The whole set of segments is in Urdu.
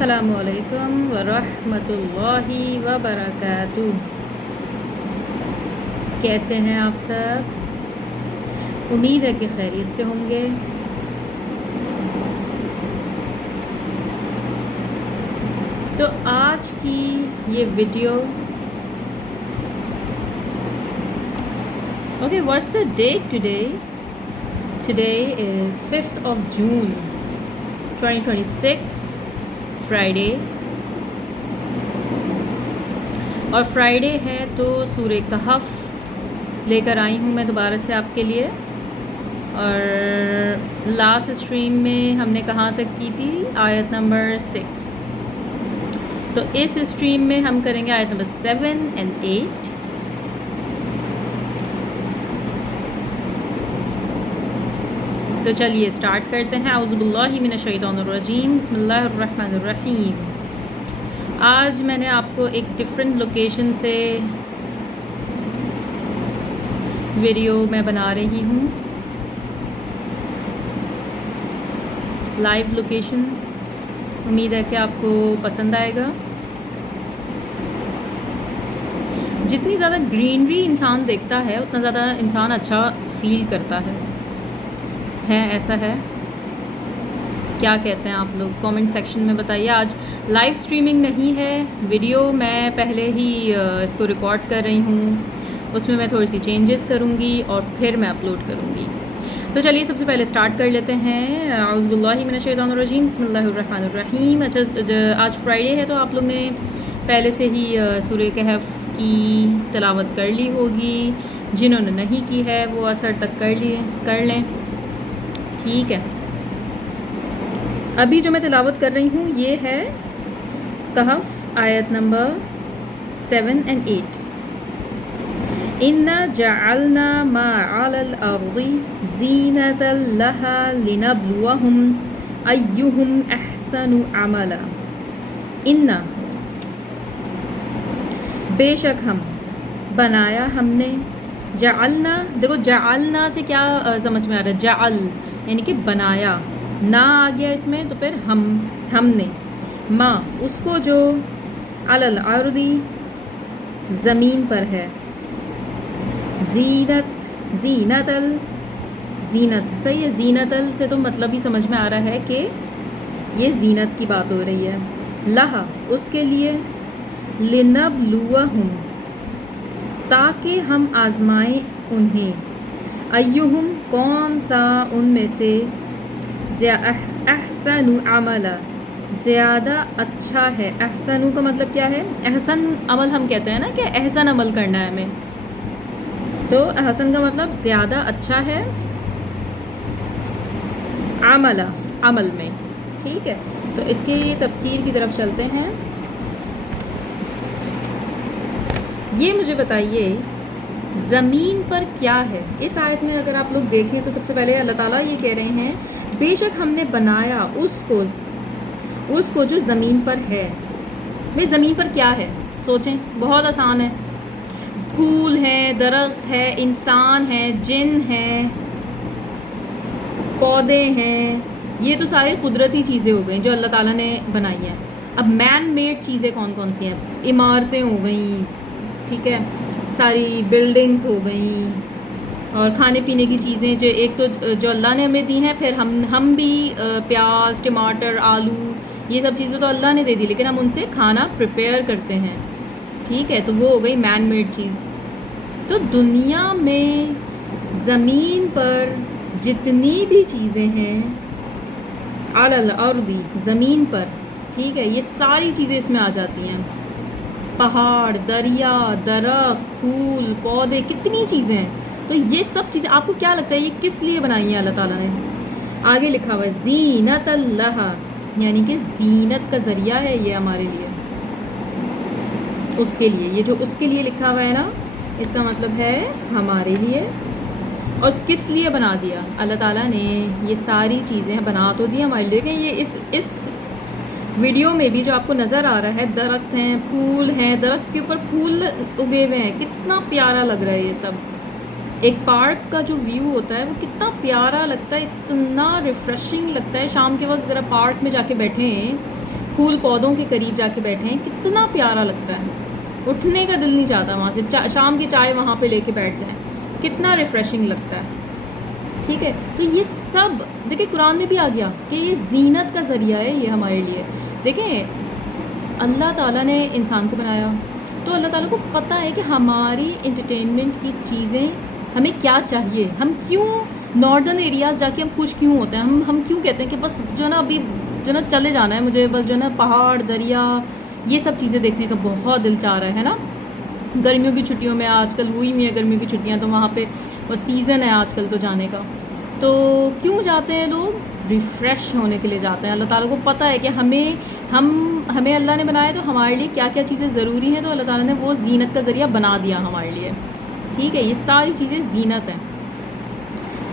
السلام علیکم ورحمۃ اللہ وبرکاتہ۔ کیسے ہیں آپ سب؟ امید ہے کہ خیریت سے ہوں گے۔ تو آج کی یہ video okay what's the date today is 5th of June 2026 Friday, اور فرائیڈے ہے تو سورہ کہف لے کر آئی ہوں میں دوبارہ سے آپ کے لیے۔ اور لاسٹ اسٹریم میں ہم نے کہاں تک کی تھی؟ آیت نمبر 6۔ تو اس اسٹریم میں ہم کریں گے آیت نمبر 7 and 8۔ تو چلیے اسٹارٹ کرتے ہیں۔ اعوذ باللہ من الشیطان الرجیم، بسم اللہ الرحمن الرحیم۔ آج میں نے آپ کو ایک ڈفرینٹ لوکیشن سے ویڈیو میں بنا رہی ہوں، لائیو لوکیشن۔ امید ہے کہ آپ کو پسند آئے گا۔ جتنی زیادہ گرینری انسان دیکھتا ہے اتنا زیادہ انسان اچھا فیل کرتا ہے ایسا ہے؟ کیا کہتے ہیں آپ لوگ؟ کامنٹ سیکشن میں بتائیے۔ آج لائیو اسٹریمنگ نہیں ہے، ویڈیو میں پہلے ہی اس کو ریکارڈ کر رہی ہوں، اس میں تھوڑی سی چینجز کروں گی اور پھر میں اپلوڈ کروں گی۔ تو چلیے سب سے پہلے اسٹارٹ کر لیتے ہیں۔ اعوذ باللہ من الشیطان الرجیم، بسم اللہ الرحمن الرحیم۔ اچھا، آج فرائیڈے ہے تو آپ لوگ نے پہلے سے ہی سورہ کہف کی تلاوت کر لی ہوگی، جنہوں نے نہیں کی ہے وہ عصر تک کر لیں، ٹھیک ہے۔ ابھی جو میں تلاوت کر رہی ہوں یہ ہے کہف آیت نمبر 7 and 8۔ اِنَّا جَعَلْنَا مَا عَلَى الْأَرْضِ زِينَةً لَهَا لِنَبْلُوَهُمْ أَيُّهُمْ أَحْسَنُ عَمَلًا۔ اِنَّا بے شک ہم، بنایا ہم نے، جعلنا، دیکھو جعلنا سے کیا سمجھ میں آ رہا ہے؟ جعل یعنی کہ بنایا، نہ آ گیا اس میں تو پھر ہم نے، ما اس کو جو علی الارض زمین پر ہے، زینت صحیح ہے۔ زینت سے تو مطلب ہی سمجھ میں آ رہا ہے کہ یہ زینت کی بات ہو رہی ہے۔ لہا اس کے لیے، لنبلوہم تاکہ ہم آزمائیں انہیں، ایہم کون سا ان میں سے، احسن عملا زیادہ اچھا ہے۔ احسن کا مطلب کیا ہے؟ احسن عمل ہم کہتے ہیں نا کہ احسن عمل کرنا ہے ہمیں، تو احسن کا مطلب زیادہ اچھا ہے، عمل میں، ٹھیک ہے۔ تو اس کی تفسیر کی طرف چلتے ہیں۔ یہ مجھے بتائیے زمین پر کیا ہے؟ اس آیت میں اگر آپ لوگ دیکھیں تو سب سے پہلے اللہ تعالیٰ یہ کہہ رہے ہیں بے شک ہم نے بنایا اس کو جو زمین پر ہے۔ بھئی زمین پر کیا ہے؟ سوچیں، بہت آسان ہے۔ پھول ہیں، درخت ہے، انسان ہے، جن ہیں، پودے ہیں، یہ تو سارے قدرتی چیزیں ہو گئیں جو اللہ تعالیٰ نے بنائی ہیں۔ اب مین میڈ چیزیں کون کون سی ہیں؟ عمارتیں ہو گئیں، ٹھیک ہے، ساری بلڈنگز ہو گئیں، اور کھانے پینے کی چیزیں جو ایک تو جو اللہ نے ہمیں دی ہیں، پھر ہم بھی پیاز، ٹماٹر، آلو، یہ سب چیزیں تو اللہ نے دے دی، لیکن ہم ان سے کھانا پریپیئر کرتے ہیں، ٹھیک ہے، تو وہ ہو گئی مین میڈ چیز۔ تو دنیا میں زمین پر جتنی بھی چیزیں ہیں، علی الارض زمین پر، ٹھیک ہے، یہ ساری چیزیں اس میں آ جاتی ہیں۔ پہاڑ، دریا، درخت، پھول، پودے، کتنی چیزیں ہیں۔ تو یہ سب چیزیں آپ کو کیا لگتا ہے یہ کس لیے بنائی ہیں اللہ تعالیٰ نے؟ آگے لکھا ہوا ہے زینت اللہ، یعنی کہ زینت کا ذریعہ ہے یہ ہمارے لیے، اس کے لیے، یہ جو اس کے لیے لکھا ہوا ہے نا، اس کا مطلب ہے ہمارے لیے۔ اور کس لیے بنا دیا اللہ تعالیٰ نے؟ یہ ساری چیزیں بنا تو دی ہمارے لیے، لیکن یہ اس ویڈیو میں بھی جو آپ کو نظر آ رہا ہے، درخت ہیں، پھول ہیں، درخت کے اوپر پھول اگے ہوئے ہیں، کتنا پیارا لگ رہا ہے یہ سب۔ ایک پارک کا جو ویو ہوتا ہے وہ کتنا پیارا لگتا ہے، اتنا ریفریشنگ لگتا ہے۔ شام کے وقت ذرا پارک میں جا کے بیٹھیں پھول پودوں کے قریب جا کے بیٹھے ہیں، کتنا پیارا لگتا ہے، اٹھنے کا دل نہیں چاہتا وہاں سے، شام کی چائے وہاں پہ لے کے بیٹھ جائیں، کتنا ریفریشنگ لگتا ہے. ٹھیک ہے، تو یہ سب دیکھیں قرآن میں بھی آ گیا کہ یہ زینت کا ذریعہ ہے یہ ہمارے لیے. دیکھیں اللہ تعالیٰ نے انسان کو بنایا تو اللہ تعالیٰ کو پتہ ہے کہ ہماری انٹرٹینمنٹ کی چیزیں ہمیں کیا چاہیے، ہم کیوں ناردرن ایریاز جا کے ہم خوش کیوں ہوتے ہیں، ہم کیوں کہتے ہیں کہ بس جو ہے نا ابھی جو ہے نا چلے جانا ہے مجھے، بس جو ہے نا پہاڑ دریا یہ سب چیزیں دیکھنے کا بہت دل چاہ رہا ہے نا. گرمیوں کی چھٹیوں میں آج کل ہوئی ہوئی ہیں گرمیوں کی چھٹیاں، تو وہاں پہ وہ سیزن ہے آج کل تو جانے کا. تو کیوں جاتے ہیں لوگ؟ ریفریش ہونے کے لیے جاتے ہیں. اللہ تعالیٰ کو پتہ ہے کہ ہمیں اللہ نے بنایا تو ہمارے لیے کیا کیا چیزیں ضروری ہیں، تو اللہ تعالیٰ نے وہ زینت کا ذریعہ بنا دیا ہمارے لیے. ٹھیک ہے، یہ ساری چیزیں زینت ہیں،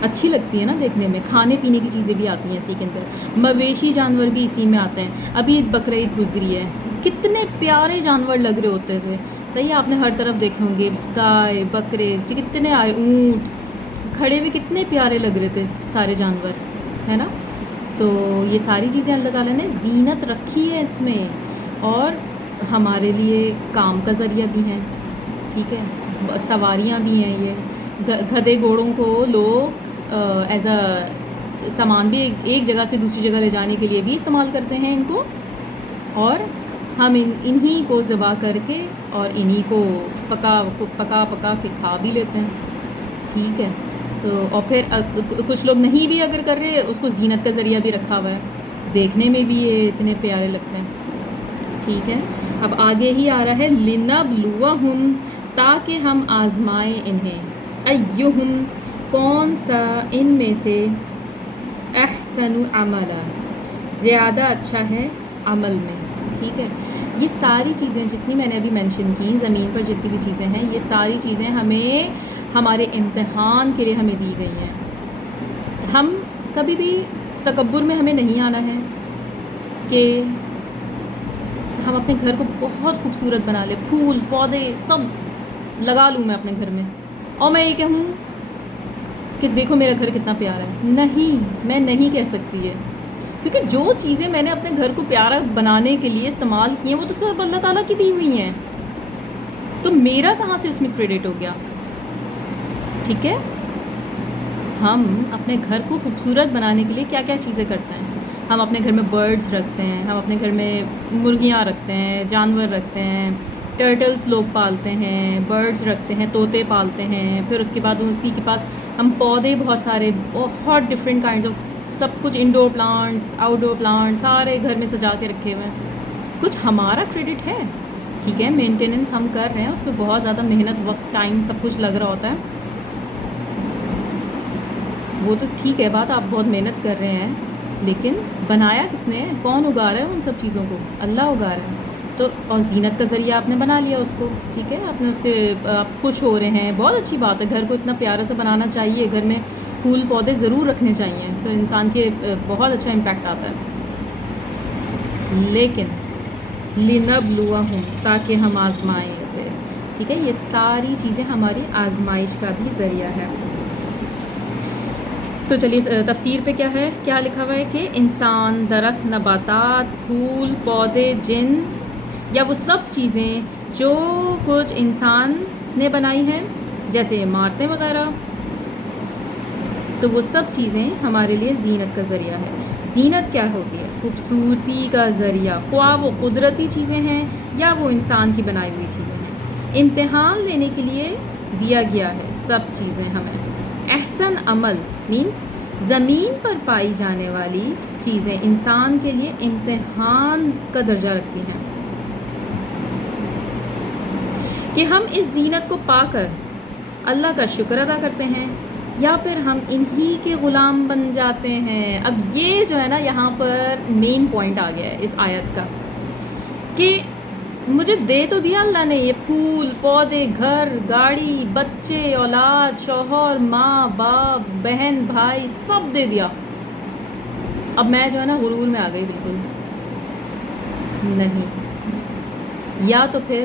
اچھی لگتی ہے نا دیکھنے میں. کھانے پینے کی چیزیں بھی آتی ہیں اسی کے اندر، مویشی جانور بھی اسی میں آتے ہیں. ابھی بقرعید گزری ہے، کتنے پیارے جانور لگ رہے ہوتے تھے. صحیح ہے، آپ نے ہر طرف دیکھے ہوں گے گائے بکرے کتنے آئے، اونٹ کھڑے ہوئے کتنے پیارے لگ رہے تھے سارے جانور، ہے نا. تو یہ ساری چیزیں اللہ تعالیٰ نے زینت رکھی ہے اس میں، اور ہمارے لیے کام کا ذریعہ بھی ہیں. ٹھیک ہے، سواریاں بھی ہیں. یہ گدھے گھوڑوں کو لوگ ایز اے سامان بھی ایک جگہ سے دوسری جگہ لے جانے کے لیے بھی استعمال کرتے ہیں ان کو، اور ہم انہی کو ذبح کر کے اور انہی کو پکا کے کھا بھی لیتے ہیں. ٹھیک ہے، تو اور پھر کچھ لوگ نہیں بھی اگر کر رہے اس کو زینت کا ذریعہ بھی رکھا ہوا ہے، دیکھنے میں بھی یہ اتنے پیارے لگتے ہیں. ٹھیک ہے، اب آگے ہی آ رہا ہے لِنَبْلُوَہُمْ، تاکہ ہم آزمائیں انہیں، ایہم کون سا ان میں سے احسن عملا زیادہ اچھا ہے عمل میں. ٹھیک ہے، یہ ساری چیزیں جتنی میں نے ابھی مینشن کی، زمین پر جتنی بھی چیزیں ہیں، یہ ساری چیزیں ہمیں ہمارے امتحان کے لیے ہمیں دی گئی ہیں. ہم کبھی بھی تکبر میں ہمیں نہیں آنا ہے کہ ہم اپنے گھر کو بہت خوبصورت بنا لیں، پھول پودے سب لگا لوں میں اپنے گھر میں، اور میں یہ کہوں کہ دیکھو میرا گھر کتنا پیارا ہے. نہیں، میں نہیں کہہ سکتی ہے، کیونکہ جو چیزیں میں نے اپنے گھر کو پیارا بنانے کے لیے استعمال کی ہیں وہ تو سب اللہ تعالیٰ کی دی ہوئی ہیں، تو میرا کہاں سے اس میں کریڈٹ ہو گیا. ٹھیک ہے، ہم اپنے گھر کو خوبصورت بنانے کے لیے کیا کیا چیزیں کرتے ہیں. ہم اپنے گھر میں برڈز رکھتے ہیں، ہم اپنے گھر میں مرغیاں رکھتے ہیں، جانور رکھتے ہیں، ٹرٹلز لوگ پالتے ہیں، برڈز رکھتے ہیں، طوطے پالتے ہیں. پھر اس کے بعد اسی کے پاس ہم پودے بہت سارے، بہت ڈفرینٹ کائنڈز آف سب کچھ، انڈور پلانٹس آؤٹ ڈور پلانٹس سارے گھر میں سجا کے رکھے ہوئے ہیں. کچھ ہمارا کریڈٹ ہے. ٹھیک ہے، مینٹیننس ہم کر رہے ہیں، اس پہ بہت زیادہ محنت، وقت، ٹائم سب کچھ لگ رہا ہوتا ہے. وہ تو ٹھیک ہے بات، آپ بہت محنت کر رہے ہیں، لیکن بنایا کس نے؟ کون اگا رہا ہے ان سب چیزوں کو؟ اللہ اگا رہا ہے. تو اور زینت کا ذریعہ آپ نے بنا لیا اس کو. ٹھیک ہے، آپ نے اس سے آپ خوش ہو رہے ہیں، بہت اچھی بات ہے. گھر کو اتنا پیارا سا بنانا چاہیے، گھر میں پھول پودے ضرور رکھنے چاہیے، سو انسان کے بہت اچھا امپیکٹ آتا ہے. لیکن لِنَبْلُوَہُمْ، تاکہ ہم آزمائیں اسے. ٹھیک ہے، یہ ساری چیزیں ہماری آزمائش کا بھی ذریعہ ہے. تو چلیے تفسیر پہ کیا ہے، کیا لکھا ہوا ہے کہ انسان، درخت، نباتات، پھول پودے، جن، یا وہ سب چیزیں جو کچھ انسان نے بنائی ہیں جیسے عمارتیں وغیرہ، تو وہ سب چیزیں ہمارے لیے زینت کا ذریعہ ہے. زینت کیا ہوتی ہے؟ خوبصورتی کا ذریعہ، خواہ وہ قدرتی چیزیں ہیں یا وہ انسان کی بنائی ہوئی چیزیں ہیں. امتحان لینے کے لیے دیا گیا ہے سب چیزیں ہمیں. احسن عمل مینس زمین پر پائی جانے والی چیزیں انسان کے لیے امتحان کا درجہ رکھتی ہیں کہ ہم اس زینت کو پا کر اللہ کا شکر ادا کرتے ہیں یا پھر ہم انہی کے غلام بن جاتے ہیں. اب یہ جو ہے نا یہاں پر مین پوائنٹ آ گیا ہے اس آیت کا، کہ مجھے دے تو دیا اللہ نے یہ پھول پودے، گھر، گاڑی، بچے، اولاد، شوہر، ماں باپ، بہن بھائی، سب دے دیا. اب میں جو ہے نا غرور میں آ گئی بالکل. نہیں، یا تو پھر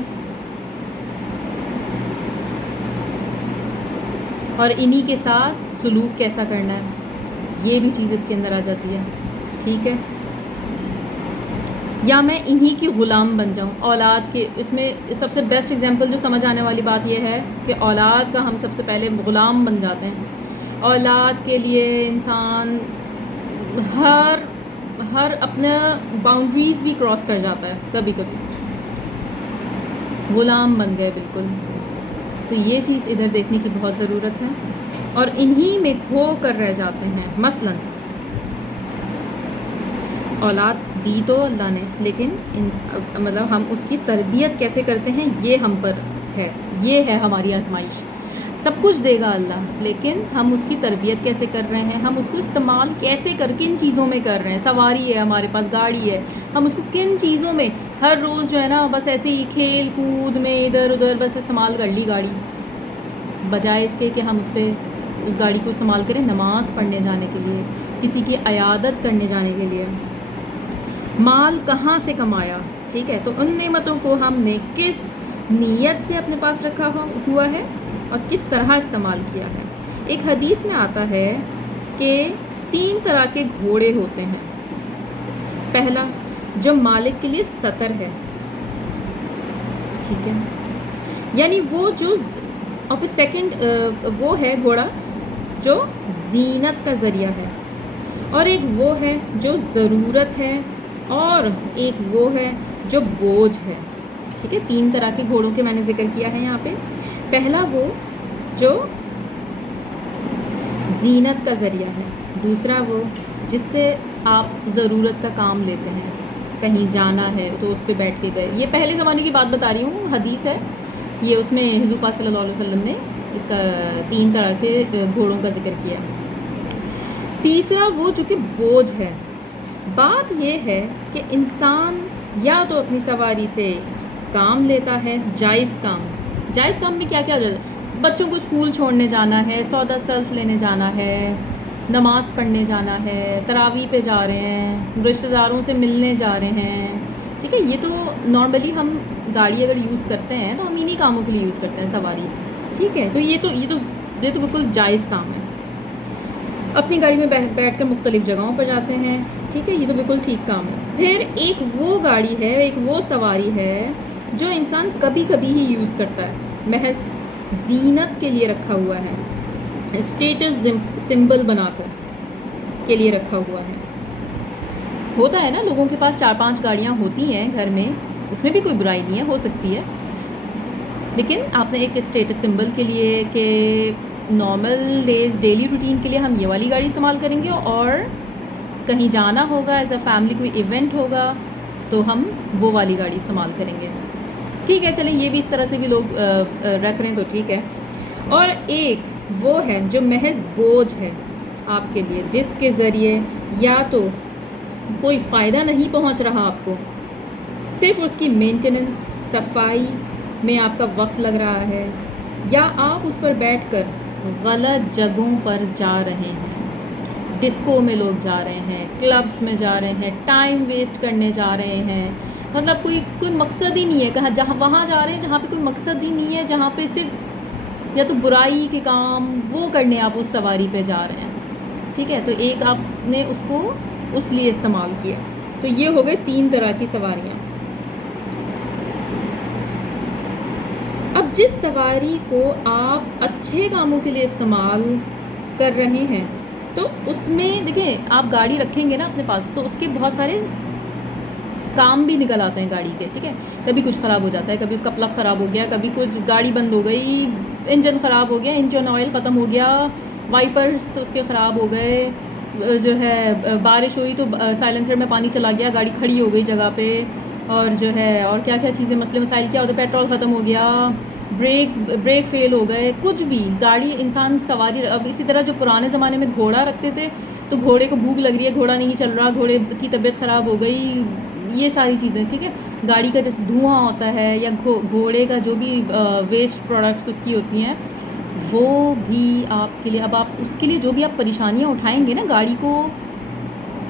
اور انہی کے ساتھ سلوک کیسا کرنا ہے، یہ بھی چیز اس کے اندر آ جاتی ہے. ٹھیک ہے، یا میں انہی کی غلام بن جاؤں. اولاد کے اس میں سب سے بیسٹ ایگزامپل جو سمجھ آنے والی بات یہ ہے کہ اولاد کا ہم سب سے پہلے غلام بن جاتے ہیں. اولاد کے لیے انسان ہر اپنا باؤنڈریز بھی کراس کر جاتا ہے کبھی کبھی. غلام بن گئے بالکل. تو یہ چیز ادھر دیکھنے کی بہت ضرورت ہے اور انہی میں کھو کر رہ جاتے ہیں. مثلاً اولاد دی تو اللہ نے، لیکن مطلب ہم اس کی تربیت کیسے کرتے ہیں یہ ہم پر ہے، یہ ہے ہماری آزمائش. سب کچھ دے گا اللہ، لیکن ہم اس کی تربیت کیسے کر رہے ہیں، ہم اس کو استعمال کیسے کن چیزوں میں کر رہے ہیں. سواری ہے ہمارے پاس، گاڑی ہے، ہم اس کو کن چیزوں میں ہر روز جو ہے نا بس ایسے ہی کھیل کود میں ادھر ادھر بس استعمال کر لی گاڑی، بجائے اس کے کہ ہم اس گاڑی کو استعمال کریں نماز پڑھنے جانے کے لیے، کسی کی عیادت کرنے جانے کے لیے. مال کہاں سے کمایا، ٹھیک ہے، تو ان نعمتوں کو ہم نے کس نیت سے اپنے پاس رکھا ہوا ہے اور کس طرح استعمال کیا ہے. ایک حدیث میں آتا ہے کہ 3 طرح کے گھوڑے ہوتے ہیں. پہلا جو مالک کے لیے سطر ہے، ٹھیک ہے، یعنی وہ جو اور سیکنڈ وہ ہے گھوڑا جو زینت کا ذریعہ ہے، اور ایک وہ ہے جو ضرورت ہے، اور ایک وہ ہے جو بوجھ ہے. ٹھیک ہے، 3 طرح کے گھوڑوں کے میں نے ذکر کیا ہے یہاں پہ. پہلا وہ جو زینت کا ذریعہ ہے، دوسرا وہ جس سے آپ ضرورت کا کام لیتے ہیں، کہیں جانا ہے تو اس پہ بیٹھ کے گئے. یہ پہلے زمانے کی بات بتا رہی ہوں، حدیث ہے یہ، اس میں حضور پاک صلی اللہ علیہ وسلم نے اس کا 3 طرح کے گھوڑوں کا ذکر کیا. تیسرا وہ جو کہ بوجھ ہے. بات یہ ہے کہ انسان یا تو اپنی سواری سے کام لیتا ہے، جائز کام میں کیا کیا ہو جاتا ہے، بچوں کو اسکول چھوڑنے جانا ہے، سودا سلف لینے جانا ہے، نماز پڑھنے جانا ہے، تراویح پہ جا رہے ہیں، رشتہ داروں سے ملنے جا رہے ہیں. ٹھیک ہے، یہ تو نارملی ہم گاڑی اگر یوز کرتے ہیں تو ہم انہی کاموں کے لیے یوز کرتے ہیں سواری. ٹھیک ہے، تو یہ تو بالکل جائز کام ہے. اپنی گاڑی میں بیٹھ کر مختلف جگہوں پر جاتے ہیں. ٹھیک ہے، یہ تو بالکل ٹھیک کام ہے. پھر ایک وہ گاڑی ہے، ایک وہ سواری ہے جو انسان کبھی کبھی ہی یوز کرتا ہے، محض زینت کے لیے رکھا ہوا ہے، اسٹیٹس سمبل بنا کر کے لیے رکھا ہوا ہے. ہوتا ہے نا لوگوں کے پاس 4-5 گاڑیاں ہوتی ہیں گھر میں، اس میں بھی کوئی برائی نہیں ہے، ہو سکتی ہے، لیکن آپ نے ایک اسٹیٹس سمبل کے لیے کہ نارمل ڈیز ڈیلی روٹین کے لیے ہم یہ والی گاڑی استعمال کریں گے، اور کہیں جانا ہوگا ایز اے فیملی کوئی ایونٹ ہوگا تو ہم وہ والی گاڑی استعمال کریں گے. ٹھیک ہے، چلیں یہ بھی اس طرح سے بھی لوگ رکھ رہے ہیں تو ٹھیک ہے. اور ایک وہ ہے جو محض بوجھ ہے آپ کے لیے، جس کے ذریعے یا تو کوئی فائدہ نہیں پہنچ رہا آپ کو، صرف اس کی مینٹیننس صفائی میں آپ کا وقت لگ رہا ہے، یا آپ اس پر بیٹھ کر غلط جگہوں پر جا رہے ہیں، ڈسکو میں لوگ جا رہے ہیں، کلبس میں جا رہے ہیں، ٹائم ویسٹ کرنے جا رہے ہیں، مطلب کوئی مقصد ہی نہیں ہے، جہاں وہاں جا رہے ہیں جہاں پہ کوئی مقصد ہی نہیں ہے، جہاں پہ صرف یا تو برائی کے کام وہ کرنے آپ اس سواری پہ جا رہے ہیں. ٹھیک ہے، تو ایک آپ نے اس کو اس لیے استعمال کیا. تو یہ ہو گئے 3 طرح کی سواریاں. اب جس سواری کو آپ اچھے کاموں کے لیے استعمال کر رہے ہیں تو اس میں دیکھیں، آپ گاڑی رکھیں گے نا اپنے پاس تو اس کے بہت سارے کام بھی نکل آتے ہیں گاڑی کے. ٹھیک ہے، کبھی کچھ خراب ہو جاتا ہے، کبھی اس کا پلگ خراب ہو گیا، کبھی کچھ گاڑی بند ہو گئی، انجن خراب ہو گیا، انجن آئل ختم ہو گیا، وائپرس اس کے خراب ہو گئے، جو ہے بارش ہوئی تو سائلنسر میں پانی چلا گیا، گاڑی کھڑی ہو گئی جگہ پہ، اور جو ہے اور کیا کیا چیزیں مسئلے مسائل کیا ہوتے، پیٹرول ختم ہو گیا، بریک فیل ہو گئے، کچھ بھی گاڑی انسان سواری. اب اسی طرح جو پرانے زمانے میں گھوڑا رکھتے تھے تو گھوڑے کو بھوک لگ رہی ہے، گھوڑا نہیں چل رہا، گھوڑے کی طبیعت خراب ہو گئی، یہ ساری چیزیں. ٹھیک ہے، گاڑی کا جیسے دھواں ہوتا ہے یا گھوڑے کا جو بھی ویسٹ پروڈکٹس اس کی ہوتی ہیں وہ بھی آپ کے لیے، اب آپ اس کے لیے جو بھی آپ پریشانیاں اٹھائیں گے نا گاڑی کو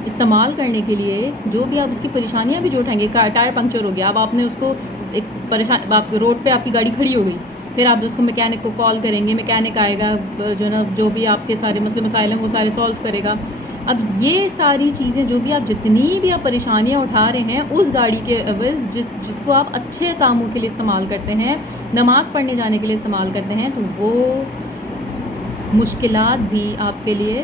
استعمال کرنے کے لیے، جو بھی آپ اس کی پریشانیاں بھی جو اٹھائیں گے، ٹائر پنکچر ہو گیا، اب آپ نے اس کو ایک آپ روڈ پہ آپ کی گاڑی کھڑی ہو گئی، پھر آپ اس کو میکینک کو کال کریں گے، میکینک آئے گا جو نا جو بھی آپ کے سارے مسئلے مسائل ہیں وہ سارے سولو کرے گا. اب یہ ساری چیزیں جو بھی آپ جتنی بھی آپ پریشانیاں اٹھا رہے ہیں اس گاڑی کے عوض جس کو آپ اچھے کاموں کے لیے استعمال کرتے ہیں، نماز پڑھنے جانے کے لیے استعمال کرتے ہیں، تو وہ مشکلات بھی آپ کے لیے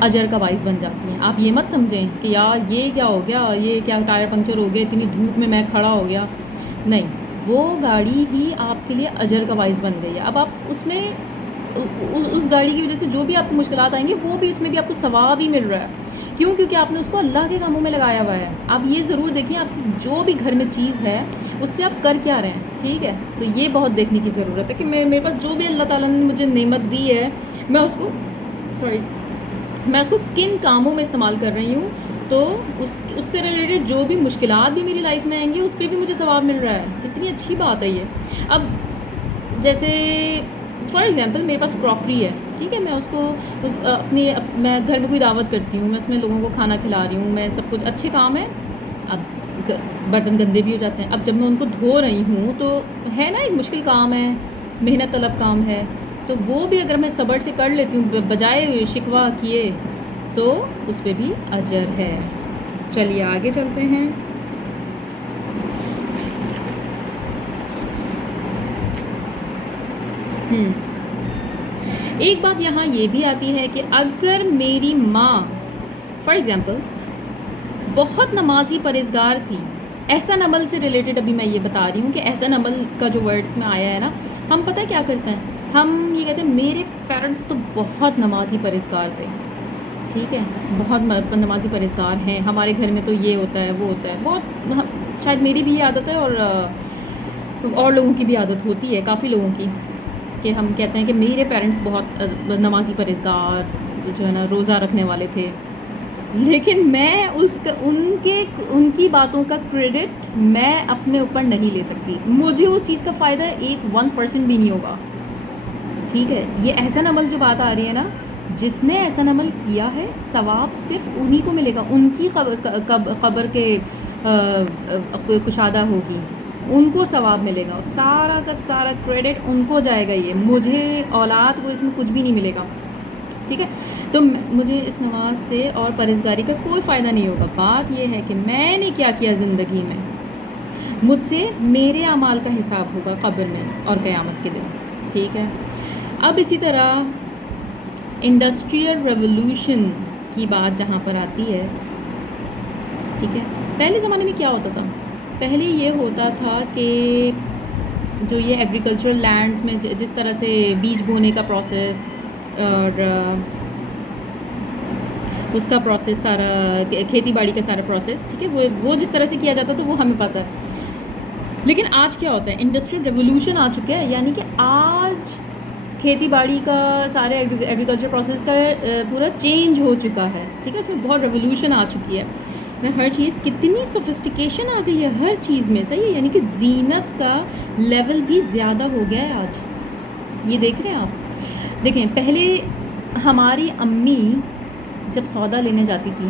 اجر کا باعث بن جاتی ہیں۔ آپ یہ مت سمجھیں کہ یار یہ کیا ہو گیا، یہ کیا ٹائر پنکچر ہو گیا، اتنی دھوپ میں کھڑا ہو گیا، نہیں، وہ گاڑی ہی آپ کے لیے اجر کا باعث بن گئی ہے۔ اب آپ اس میں اس گاڑی کی وجہ سے جو بھی آپ کو مشکلات آئیں گے وہ بھی اس میں بھی آپ کو ثواب ہی مل رہا ہے۔ کیوں؟ کیونکہ آپ نے اس کو اللہ کے کاموں میں لگایا ہوا ہے۔ آپ یہ ضرور دیکھیں آپ کی جو بھی گھر میں چیز ہے اس سے آپ کر کیا رہے ہیں، ٹھیک ہے؟ تو یہ بہت دیکھنے کی ضرورت ہے کہ میرے پاس جو بھی اللہ تعالیٰ نے مجھے نعمت دی ہے میں اس کو کن کاموں میں استعمال کر رہی ہوں، تو اس سے ریلیٹڈ جو بھی مشکلات بھی میری لائف میں آئیں گی اس پہ بھی مجھے ثواب مل رہا ہے۔ کتنی اچھی بات ہے یہ۔ اب جیسے فار ایگزامپل میرے پاس کراکری ہے، ٹھیک ہے، میں اس کو میں گھر میں کوئی دعوت کرتی ہوں، میں اس میں لوگوں کو کھانا کھلا رہی ہوں، میں سب کچھ اچھے کام ہے۔ اب برتن گندے بھی ہو جاتے ہیں، اب جب میں ان کو دھو رہی ہوں تو ہے نا ایک مشکل کام ہے، محنت طلب کام ہے، تو وہ بھی اگر میں صبر سے کر لیتی ہوں بجائے شکوہ کیے تو اس پہ بھی اجر ہے۔ چلیے آگے چلتے ہیں۔ ایک بات یہاں یہ بھی آتی ہے کہ اگر میری ماں فار ایگزامپل بہت نمازی پرہیزگار تھی، احسن عمل سے ریلیٹڈ ابھی میں یہ بتا رہی ہوں کہ احسن عمل کا جو ورڈس میں آیا ہے نا، ہم پتہ ہے کیا کرتے ہیں، ہم یہ کہتے ہیں میرے پیرنٹس تو بہت نمازی پرہیزگار تھے، ٹھیک ہے، بہت نمازی پرہیزگار ہیں، ہمارے گھر میں تو یہ ہوتا ہے وہ ہوتا ہے، بہت شاید میری بھی یہ عادت ہے اور لوگوں کی بھی عادت ہوتی ہے، کافی لوگوں کی، کہ ہم کہتے ہیں کہ میرے پیرنٹس بہت نمازی پرہیزگار جو ہے نا روزہ رکھنے والے تھے، لیکن میں ان کی باتوں کا کریڈٹ میں اپنے اوپر نہیں لے سکتی، مجھے اس چیز کا فائدہ 1% بھی نہیں ہوگا، ٹھیک ہے۔ یہ احسن عمل جو بات آ رہی ہے نا، جس نے احسن عمل کیا ہے ثواب صرف انہی کو ملے گا، ان کی قبر کے کشادہ ہوگی، ان کو ثواب ملے گا، سارا کا سارا کریڈٹ ان کو جائے گا، یہ مجھے اولاد کو اس میں کچھ بھی نہیں ملے گا، ٹھیک ہے۔ تو مجھے اس نماز سے اور پرہیزگاری کا کوئی فائدہ نہیں ہوگا۔ بات یہ ہے کہ میں نے کیا کیا زندگی میں، مجھ سے میرے اعمال کا حساب ہوگا قبر میں اور قیامت کے دن، ٹھیک ہے۔ اب اسی طرح انڈسٹریل ریولوشن کی بات جہاں پر آتی ہے، ٹھیک ہے، پہلے زمانے میں کیا ہوتا تھا؟ پہلے یہ ہوتا تھا کہ جو یہ ایگریکلچرل لینڈز میں جس طرح سے بیج بونے کا پروسیس اور اس کا پروسیس سارا کھیتی باڑی کا سارا پروسیس، ٹھیک ہے، وہ جس طرح سے کیا جاتا تھا وہ ہمیں پتہ ہے، لیکن آج کیا ہوتا ہے، انڈسٹریل ریولوشن آ چکا ہے، یعنی کہ آج کھیتی باڑی کا سارے ایگریکلچر پروسیس کا پورا چینج ہو چکا ہے، ٹھیک ہے، اس میں بہت ریولوشن آ چکی ہے، ہر چیز کتنی سوفسٹیکیشن آ گئی ہے ہر چیز میں، صحیح ہے، یعنی کہ زینت کا لیول بھی زیادہ ہو گیا ہے آج، یہ دیکھ رہے ہیں آپ۔ دیکھیں پہلے ہماری امی جب سودا لینے جاتی تھی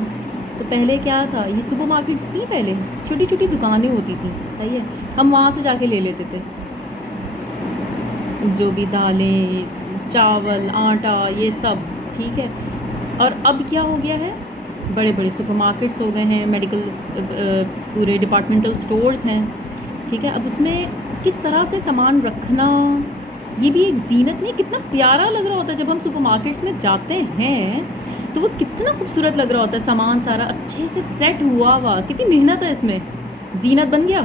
تو پہلے کیا تھا، یہ سپر مارکیٹس تھیں، پہلے چھوٹی چھوٹی دکانیں ہوتی تھیں، صحیح ہے، ہم وہاں سے جا کے لے لیتے تھے جو بھی دالیں، چاول، آٹا، یہ سب، ٹھیک ہے۔ اور اب کیا ہو گیا ہے، بڑے بڑے سپر مارکیٹس ہو گئے ہیں، میڈیکل پورے ڈپارٹمنٹل سٹورز ہیں، ٹھیک ہے۔ اب اس میں کس طرح سے سامان رکھنا، یہ بھی ایک زینت نہیں، کتنا پیارا لگ رہا ہوتا ہے جب ہم سپر مارکیٹس میں جاتے ہیں تو وہ کتنا خوبصورت لگ رہا ہوتا ہے، سامان سارا اچھے سے سیٹ ہوا، کتنی محنت ہے اس میں، زینت بن گیا،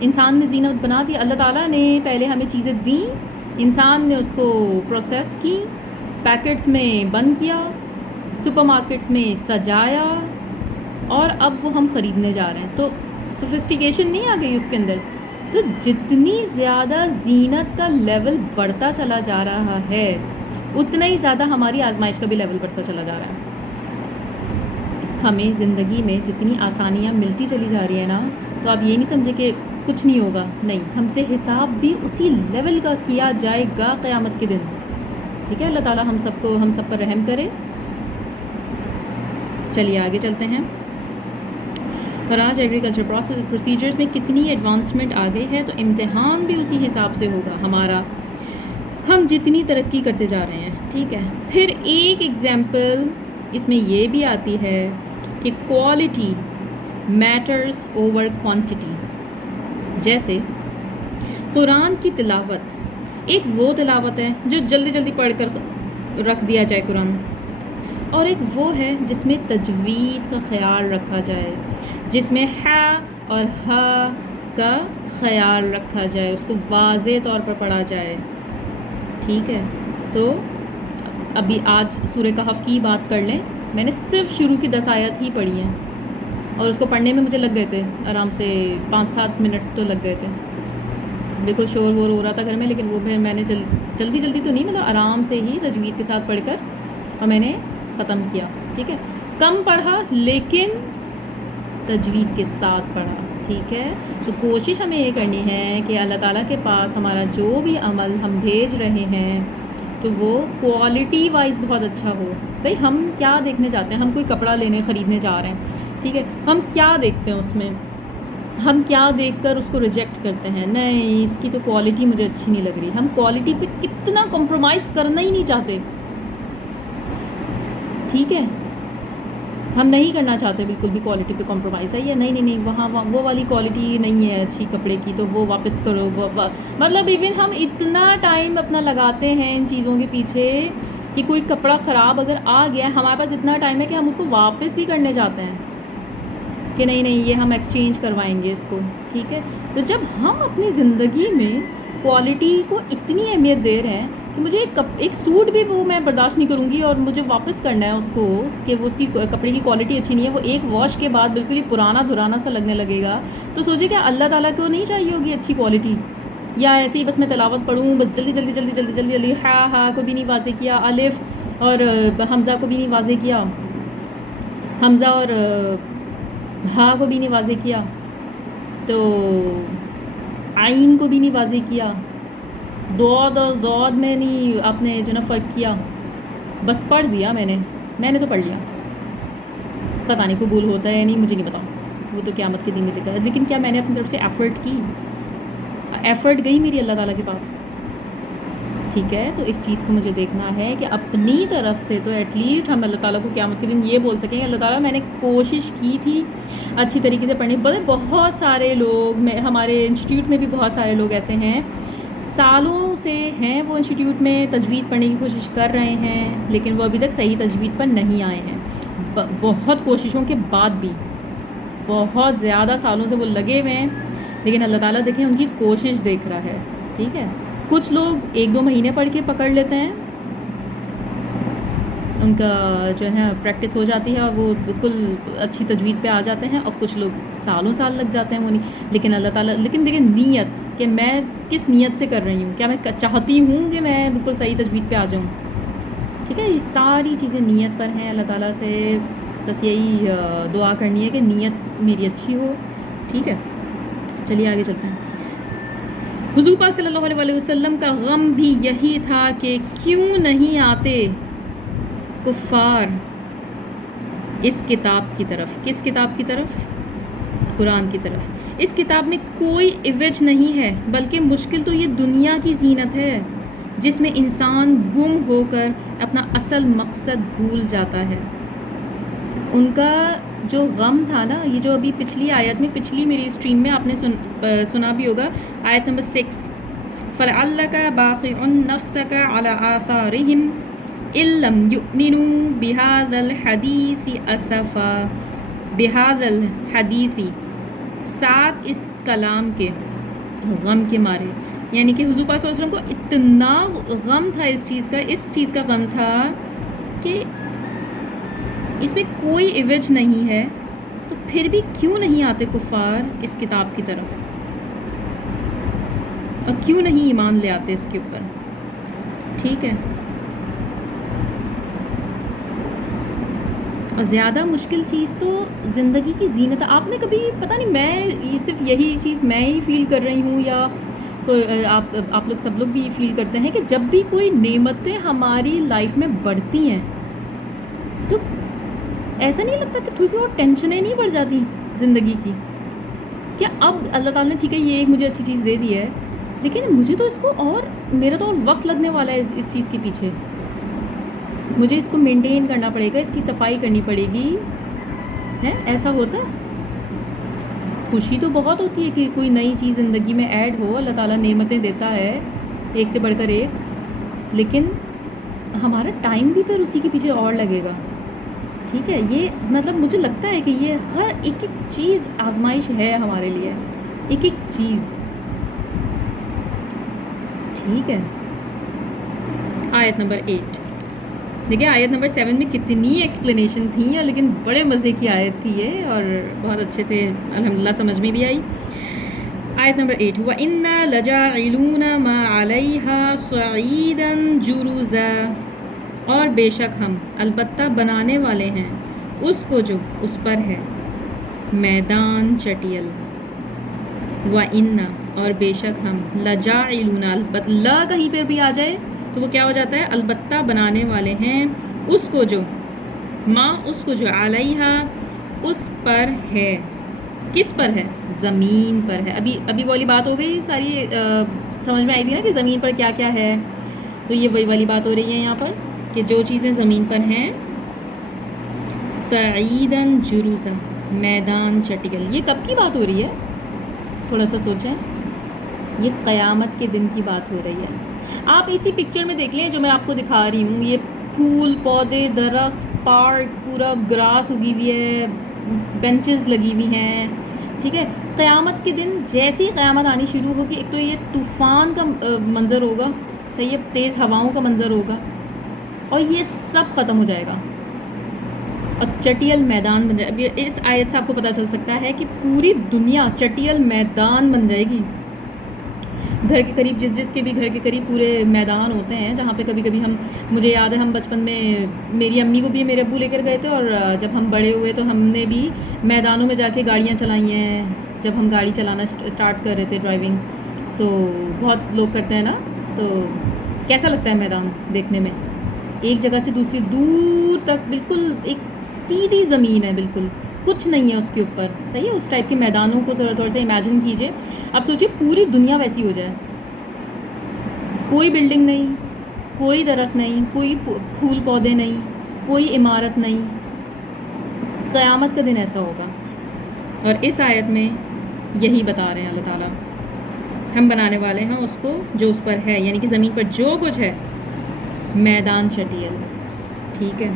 انسان نے زینت بنا دی، اللہ تعالیٰ نے پہلے ہمیں چیزیں دیں، انسان نے اس کو پروسیس کی، پیکٹس میں بند کیا، سپر مارکیٹس میں سجایا، اور اب وہ ہم خریدنے جا رہے ہیں، تو سوفسٹیکیشن نہیں آ گئی اس کے اندر۔ تو جتنی زیادہ زینت کا لیول بڑھتا چلا جا رہا ہے اتنا ہی زیادہ ہماری آزمائش کا بھی لیول بڑھتا چلا جا رہا ہے۔ ہمیں زندگی میں جتنی آسانیاں ملتی چلی جا رہی ہیں نا، تو آپ یہ نہیں سمجھے کہ کچھ نہیں ہوگا، نہیں، ہم سے حساب بھی اسی لیول کا کیا جائے گا قیامت کے دن، ٹھیک ہے۔ اللہ تعالیٰ ہم سب پر رحم کرے۔ چلیے آگے چلتے ہیں۔ اور آج ایگریکلچر پروسیجرز میں کتنی ایڈوانسمنٹ آ گئی ہے، تو امتحان بھی اسی حساب سے ہوگا ہمارا، ہم جتنی ترقی کرتے جا رہے ہیں، ٹھیک ہے۔ پھر ایک ایگزامپل اس میں یہ بھی آتی ہے کہ کوالٹی میٹرز اوور کوانٹٹی. جیسے قرآن کی تلاوت ایک وہ تلاوت ہے جو جلدی جلدی پڑھ کر رکھ دیا جائے قرآن، اور ایک وہ ہے جس میں تجوید کا خیال رکھا جائے، جس میں ح اور ہ کا خیال رکھا جائے، اس کو واضح طور پر پڑھا جائے. ٹھیک ہے، تو ابھی آج سورہ کہف کی بات کر لیں. میں نے صرف شروع کی 10 آیات ہی پڑھی ہیں اور اس کو پڑھنے میں مجھے لگ گئے تھے آرام سے 5-7 منٹ تو لگ گئے تھے. بالکل شور وور ہو رہا تھا گھر میں، لیکن وہ پھر میں نے جلدی جلدی تو نہیں، مطلب آرام سے ہی تجوید کے ساتھ پڑھ کر اور میں نے ختم کیا. ٹھیک ہے، کم پڑھا لیکن تجوید کے ساتھ پڑھا. ٹھیک ہے، تو کوشش ہمیں یہ کرنی ہے کہ اللہ تعالیٰ کے پاس ہمارا جو بھی عمل ہم بھیج رہے ہیں تو وہ کوالٹی وائز بہت اچھا ہو. بھائی ہم کیا دیکھنے جاتے ہیں؟ ہم کوئی کپڑا لینے خریدنے جا رہے ہیں، ٹھیک ہے، ہم کیا دیکھتے ہیں اس میں؟ ہم کیا دیکھ کر اس کو ریجیکٹ کرتے ہیں؟ نہیں، اس کی تو کوالٹی مجھے اچھی نہیں لگ رہی. ہم کوالٹی پہ کتنا کمپرومائز کرنا ہی نہیں چاہتے. ٹھیک ہے، ہم نہیں کرنا چاہتے بالکل بھی کوالٹی پہ کمپرومائز. ہے یا نہیں وہاں وہ والی کوالٹی نہیں ہے اچھی کپڑے کی تو وہ واپس کرو. مطلب ایون ہم اتنا ٹائم اپنا لگاتے ہیں ان چیزوں کے پیچھے کہ کوئی کپڑا خراب اگر آ گیا ہے، ہمارے پاس اتنا ٹائم ہے کہ ہم اس کو واپس بھی کرنے جاتے ہیں کہ نہیں یہ ہم ایکسچینج کروائیں گے اس کو. ٹھیک ہے، تو جب ہم اپنی زندگی میں کوالٹی کو اتنی اہمیت دے رہے ہیں کہ مجھے ایک سوٹ بھی وہ میں برداشت نہیں کروں گی اور مجھے واپس کرنا ہے اس کو کہ وہ اس کی کپڑے کی کوالٹی اچھی نہیں ہے، وہ ایک واش کے بعد بالکل ہی پرانا دھرانا سا لگنے لگے گا، تو سوچے کہ اللہ تعالیٰ کو نہیں چاہیے ہوگی اچھی کوالٹی؟ یا ایسے ہی بس میں تلاوت پڑھوں، بس جلدی جلدی جلدی جلدی جلدی جلدی ہا کو بھی نہیں واضح کیا، الف اور حمزہ کو بھی نہیں واضح کیا، حمزہ اور ہا کو بھی نہیں واضح کیا، تو عین کو بھی نہیں واضح کیا، دود اور زود میں نہیں آپ نے جو نا فرق کیا، بس پڑھ دیا میں نے تو پڑھ لیا. پتہ نہیں قبول ہوتا ہے یا نہیں، مجھے نہیں پتا، وہ تو قیامت کے دن میں دیکھا. لیکن کیا میں نے اپنی طرف سے ایفرٹ گئی میری اللہ تعالیٰ کے پاس؟ ٹھیک ہے، تو اس چیز کو مجھے دیکھنا ہے کہ اپنی طرف سے تو ایٹ لیسٹ ہم اللہ تعالیٰ کو قیامت کے دن یہ بول سکیں کہ اللہ تعالیٰ میں نے کوشش کی تھی اچھی طریقے سے پڑھنے. بہت سارے لوگ ہمارے انسٹیٹیوٹ میں بھی بہت سارے لوگ ایسے ہیں، سالوں سے ہیں وہ انسٹیٹیوٹ میں تجوید پڑھنے کی کوشش کر رہے ہیں، لیکن وہ ابھی تک صحیح تجوید پر نہیں آئے ہیں. بہت کوششوں کے بعد بھی بہت زیادہ سالوں سے وہ لگے ہوئے ہیں، لیکن اللہ تعالیٰ دیکھیں ان کی کوشش دیکھ رہا ہے. ٹھیک ہے، کچھ لوگ 1-2 مہینے پڑھ کے پکڑ لیتے ہیں، ان کا جو ہے پریکٹس ہو جاتی ہے اور وہ بالکل اچھی تجوید پہ آ جاتے ہیں، اور کچھ لوگ سالوں سال لگ جاتے ہیں وہ نہیں. لیکن اللہ تعالیٰ دیکھیں نیت کہ میں کس نیت سے کر رہی ہوں، کیا میں چاہتی ہوں کہ میں بالکل صحیح تجوید پہ آ جاؤں. ٹھیک ہے، یہ ساری چیزیں نیت پر ہیں. اللہ تعالیٰ سے بس یہی دعا کرنی ہے کہ نیت میری اچھی ہو. ٹھیک ہے، چلیے آگے چلتے ہیں. حضور پاک صلی اللہ علیہ وسلم کا غم بھی یہی تھا کہ کیوں نہیں آتے کفار اس کتاب کی طرف. کس کتاب کی طرف؟ قرآن کی طرف. اس کتاب میں کوئی عوج نہیں ہے، بلکہ مشکل تو یہ دنیا کی زینت ہے جس میں انسان گم ہو کر اپنا اصل مقصد بھول جاتا ہے. ان کا جو غم تھا نا، یہ جو ابھی پچھلی آیت میں، پچھلی میری اسٹریم میں آپ نے سنا بھی ہوگا، آیت نمبر 6، فَلَعَلَّكَ بَاخِعٌ نَفْسَكَ عَلَىٰ آثَارِهِمْ إِن لَّمْ يُؤْمِنُوا بِهَٰذَا الْحَدِيثِ أَسَفًا. بِهَٰذَا الْحَدِيثِ ساتھ اس کلام کے غم کے مارے، یعنی کہ حضور پاک صلی اللہ علیہ وسلم کو اتنا غم تھا اس چیز کا غم تھا کہ اس میں کوئی عوج نہیں ہے، تو پھر بھی کیوں نہیں آتے کفار اس کتاب کی طرف، اور کیوں نہیں ایمان لے آتے اس کے اوپر. ٹھیک ہے، اور زیادہ مشکل چیز تو زندگی کی زینت. آپ نے کبھی پتہ نہیں، میں صرف یہی چیز میں ہی فیل کر رہی ہوں یا آپ لوگ سب لوگ بھی فیل کرتے ہیں کہ جب بھی کوئی نعمتیں ہماری لائف میں بڑھتی ہیں تو ایسا نہیں لگتا کہ تھوڑی سی اور ٹینشنیں نہیں بڑھ جاتی زندگی کی، کہ اب اللہ تعالیٰ نے ٹھیک ہے یہ ایک مجھے اچھی چیز دے دی ہے، لیکن مجھے تو اس کو اور میرا تو اور وقت لگنے والا ہے اس چیز کے پیچھے. مجھے اس کو مینٹین کرنا پڑے گا، اس کی صفائی کرنی پڑے گی، ہے ایسا ہوتا ہے؟ خوشی تو بہت ہوتی ہے کہ کوئی نئی چیز زندگی میں ایڈ ہو، اللہ تعالیٰ نعمتیں دیتا ہے ایک سے بڑھ کر ایک، لیکن ہمارا ٹائم بھی پھر اسی کے پیچھے اور لگے گا. ٹھیک ہے، یہ مطلب مجھے لگتا ہے کہ یہ ہر ایک چیز آزمائش ہے ہمارے لیے، ایک چیز. ٹھیک ہے، آیت نمبر 8 دیکھیں. آیت نمبر 7 میں کتنی ایکسپلینیشن تھیں، لیکن بڑے مزے کی آیت تھی یہ، اور بہت اچھے سے الحمدللہ سمجھ میں بھی آئی. آیت نمبر 8 وَإِنَّا لَجَاعِلُونَ مَا عَلَيْهَا صَعِيدًا جُرُزًا، اور بے شک ہم البتہ بنانے والے ہیں اس کو جو اس پر ہے میدان چٹیل. وَإِنَّا، اور بے شک ہم لَجَاعِلُونَ، البتہ لا کہیں پہ بھی آ جائے تو وہ کیا ہو جاتا ہے؟ البتہ بنانے والے ہیں اس کو جو، ماں اس کو جو، علیہا اس پر ہے. کس پر ہے؟ زمین پر ہے. ابھی والی بات ہو گئی ساری، سمجھ میں آئی تھی نا کہ زمین پر کیا کیا ہے. تو یہ وہی والی بات ہو رہی ہے یہاں پر کہ جو چیزیں زمین پر ہیں، سعیدن جروزا، میدان چٹیل. یہ کب کی بات ہو رہی ہے؟ تھوڑا سا سوچیں. یہ قیامت کے دن کی بات ہو رہی ہے. آپ اسی پکچر میں دیکھ لیں جو میں آپ کو دکھا رہی ہوں. یہ پھول، پودے، درخت، پارک، پورا گراس اگی ہوئی ہے، بینچز لگی ہوئی ہیں. ٹھیک ہے، قیامت کے دن جیسی قیامت آنی شروع ہوگی، ایک تو یہ طوفان کا منظر ہوگا، صحیح ہے، تیز ہواؤں کا منظر ہوگا، اور یہ سب ختم ہو جائے گا اور چٹیل میدان بن جائے. اب اس آیت سے آپ کو پتہ چل سکتا ہے کہ پوری دنیا چٹیل میدان بن جائے گی. گھر کے قریب، جس کے بھی گھر کے قریب پورے میدان ہوتے ہیں جہاں پہ کبھی کبھی مجھے یاد ہے ہم بچپن میں میری امی کو بھی میرے ابو لے کر گئے تھے، اور جب ہم بڑے ہوئے تو ہم نے بھی میدانوں میں جا کے گاڑیاں چلائی ہیں. جب ہم گاڑی چلانا اسٹارٹ کر رہے تھے، ڈرائیونگ، تو بہت لوگ کرتے ہیں نا، تو کیسا لگتا ہے میدان دیکھنے میں؟ ایک جگہ سے دوسری دور تک بالکل ایک سیدھی زمین ہے، بالکل کچھ نہیں ہے اس کے اوپر. صحیح ہے، اس ٹائپ کے میدانوں کو تھوڑا سا امیجن کیجئے. اب سوچئے پوری دنیا ویسی ہو جائے، کوئی بلڈنگ نہیں، کوئی درخت نہیں، کوئی پھول پودے نہیں، کوئی عمارت نہیں. قیامت کا دن ایسا ہوگا. اور اس آیت میں یہی بتا رہے ہیں اللہ تعالیٰ، ہم بنانے والے ہیں اس کو جو اس پر ہے، یعنی کہ زمین پر جو کچھ ہے، میدان چٹیل. ٹھیک ہے،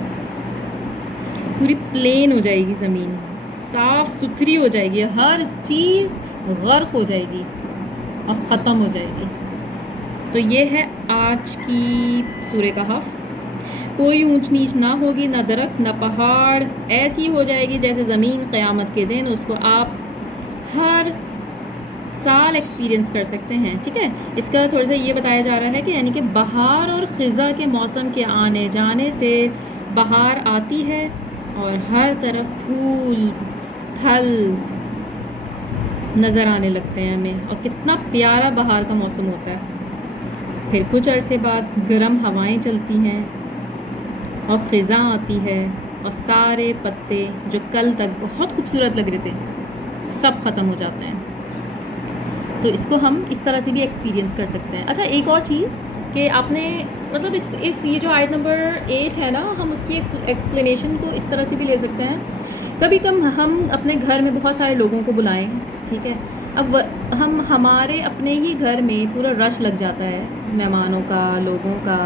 پوری پلین ہو جائے گی زمین، صاف ستھری ہو جائے گی، ہر چیز غرق ہو جائے گی اور ختم ہو جائے گی. تو یہ ہے آج کی سورہ کہف. کوئی اونچ نیچ نہ ہوگی، نہ درخت نہ پہاڑ. ایسی ہو جائے گی جیسے زمین قیامت کے دن، اس کو آپ ہر سال ایکسپیرینس کر سکتے ہیں. ٹھیک ہے، اس کا تھوڑا سا یہ بتایا جا رہا ہے کہ یعنی کہ بہار اور خزاں کے موسم کے آنے جانے سے بہار آتی ہے اور ہر طرف پھول پھل نظر آنے لگتے ہیں ہمیں، اور کتنا پیارا بہار کا موسم ہوتا ہے. پھر کچھ عرصے بعد گرم ہوائیں چلتی ہیں اور خزاں آتی ہے، اور سارے پتے جو کل تک بہت خوبصورت لگ رہے تھے سب ختم ہو جاتے ہیں. تو اس کو ہم اس طرح سے بھی ایکسپیرینس کر سکتے ہیں. اچھا، ایک اور چیز کہ آپ نے مطلب اس یہ جو آیت نمبر 8 ہے نا، ہم اس کی ایکسپلینیشن کو اس طرح سے بھی لے سکتے ہیں. کبھی ہم اپنے گھر میں بہت سارے لوگوں کو بلائیں، ٹھیک ہے، اب ہمارے اپنے ہی گھر میں پورا رش لگ جاتا ہے مہمانوں کا، لوگوں کا.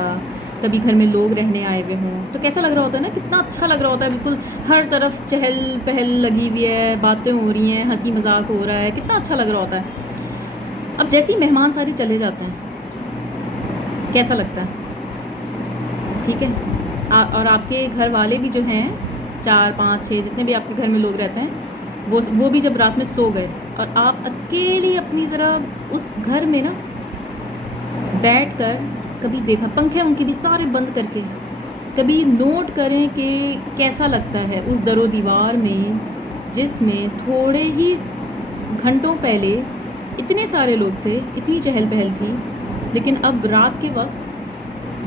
کبھی گھر میں لوگ رہنے آئے ہوئے ہوں تو کیسا لگ رہا ہوتا ہے نا، کتنا اچھا لگ رہا ہوتا ہے. بالکل ہر طرف چہل پہل لگی ہوئی ہے، باتیں ہو رہی ہیں، ہنسی مذاق ہو رہا ہے، کتنا اچھا لگ رہا ہوتا ہے. اب جیسے ہی مہمان سارے چلے جاتے ہیں کیسا لگتا ہے؟ ٹھیک ہے، اور آپ کے گھر والے بھی جو ہیں 4 5 6 جتنے بھی آپ کے گھر میں لوگ رہتے ہیں، وہ بھی جب رات میں سو گئے اور آپ اکیلی اپنی ذرا اس گھر میں نا بیٹھ کر کبھی دیکھا، پنکھے ان کے بھی سارے بند کر کے کبھی نوٹ کریں کہ کیسا لگتا ہے اس در و دیوار میں جس میں تھوڑے ہی گھنٹوں پہلے اتنے سارے لوگ تھے، اتنی چہل پہل تھی، لیکن اب رات کے وقت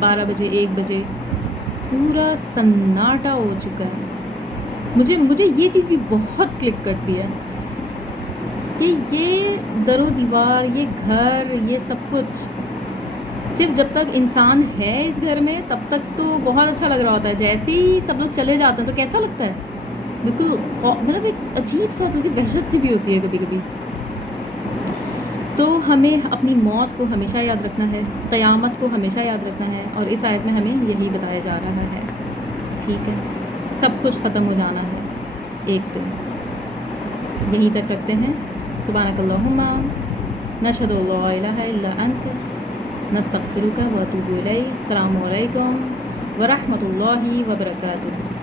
12 بجے 1 بجے پورا سناٹا ہو چکا ہے. مجھے یہ چیز بھی بہت کلک کرتی ہے کہ یہ در و دیوار، یہ گھر، یہ سب کچھ صرف جب تک انسان ہے اس گھر میں تب تک تو بہت اچھا لگ رہا ہوتا ہے، جیسے ہی سب لوگ چلے جاتے ہیں تو کیسا لگتا ہے، بالکل مطلب ایک عجیب سا دوسری وحشت سی بھی ہوتی ہے کبھی کبھی. تو ہمیں اپنی موت کو ہمیشہ یاد رکھنا ہے، قیامت کو ہمیشہ یاد رکھنا ہے، اور اس آیت میں ہمیں یہی بتایا جا رہا ہے. ٹھیک ہے، سب کچھ ختم ہو جانا ہے ایک دن. یہیں تک رکھتے ہیں. سبحانک اللہم نشہد ان لا الہ الا انت نستغفرک و اتوب الیک. السلام علیکم ورحمۃ اللہ وبرکاتہ.